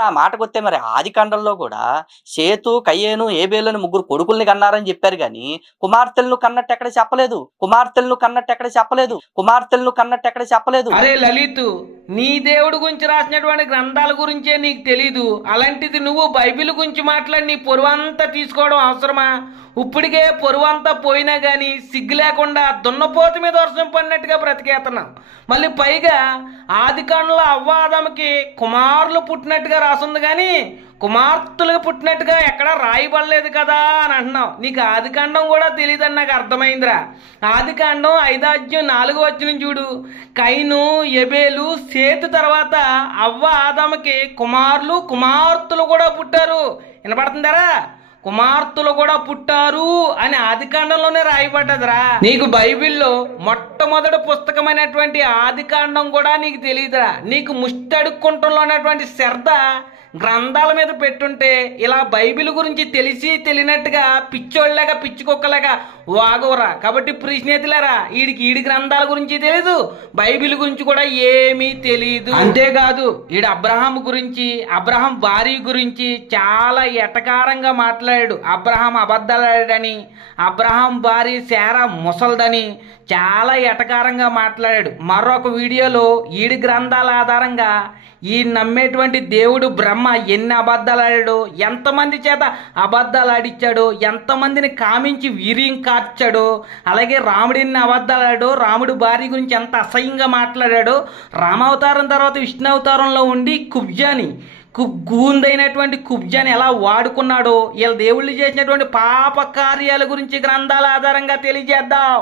ఆ మాటకొస్తే మరి ఆది కాండంలో కూడా సేతు కయ్యేను ఏబేలను ముగ్గురు కొడుకుల్ని కన్నారని చెప్పారు కానీ కుమార్తెలను కన్నట్టు ఎక్కడ చెప్పలేదు. కుమార్తెలను కన్నట్టు ఎక్కడ చెప్పలేదు. కుమార్తెలను కన్నట్టు ఎక్కడ చెప్పలేదు. అరే లలిత్ నీ దేవుడి గురించి రాసినటువంటి గ్రంథాల గురించే నీకు తెలీదు. అలాంటిది నువ్వు బైబిల్ గురించి మాట్లాడి నీ పొరువంతా తీసుకోవడం అవసరమా? ఇప్పటికే పొరువంతా పోయినా కానీ సిగ్గు లేకుండా దున్నపోతు మీద వర్షం పడినట్టుగా బ్రతికేస్తున్నాం మళ్ళీ పైగా ఆది కాండలో అవ్వాదమ్మకి కుమారులు పుట్టినట్టుగా రాసుంది కానీ కుమార్తెలుగా పుట్టినట్టుగా ఎక్కడా రాయబడలేదు కదా అని అంటున్నావు. నీకు ఆదికాండం కూడా తెలియదని నాకు అర్థమైందిరా. ఆదికాండం ఐదాజ్యం నాలుగు వచ్చిన చూడు. కైను ఎబేలు సేతు తర్వాత అవ్వ ఆదమ్మకి కుమారులు కుమార్తెలు కూడా పుట్టారు. వినపడుతుందారా? కుమార్తెలు కూడా పుట్టారు అని ఆది కాండంలోనే రాయబడ్డదిరా. నీకు బైబిల్లో మొట్టమొదటి పుస్తకమైనటువంటి ఆది కాండం కూడా నీకు తెలియదురా నీకు ముష్టడుక్కుంటంలో ఉన్నటువంటి శ్రద్ధ గ్రంథాల మీద పెట్టుంటే ఇలా బైబిల్ గురించి తెలిసి తెలియనట్టుగా పిచ్చోళ్ళగా పిచ్చుకొక్కలాగా వాగవరా. కాబట్టి ప్రియ స్నేహితులారా వీడికి ఈడి గ్రంథాల గురించి తెలీదు బైబిల్ గురించి కూడా ఏమీ తెలియదు అంతేకాదు ఈడు అబ్రహాం గురించి అబ్రహాం భార్య గురించి చాలా ఎటకారంగా మాట్లాడాడు అబ్రహాం అబద్ధాలాడని అబ్రహాం భార్య శారా ముసల్దని చాలా ఎటకారంగా మాట్లాడాడు. మరొక వీడియోలో ఈడి గ్రంథాల ఆధారంగా ఈ నమ్మేటువంటి దేవుడు బ్రహ్మ ఎన్ని అబద్ధాలు ఆడాడు ఎంతమంది చేత అబద్ధాలు ఆడిచ్చాడు ఎంతమందిని కామించి వీర్యం కార్చాడు అలాగే రాముడు ఎన్ని అబద్ధాలు రాముడు భార్య గురించి ఎంత అసహ్యంగా మాట్లాడాడు రామావతారం తర్వాత విష్ణు అవతారంలో ఉండి కుబ్జాని కుగ్గూందైనటువంటి కుబ్జాన్ని ఎలా వాడుకున్నాడో వీళ్ళ దేవుళ్ళు చేసినటువంటి పాప కార్యాల గురించి గ్రంథాల ఆధారంగా తెలియజేద్దాం.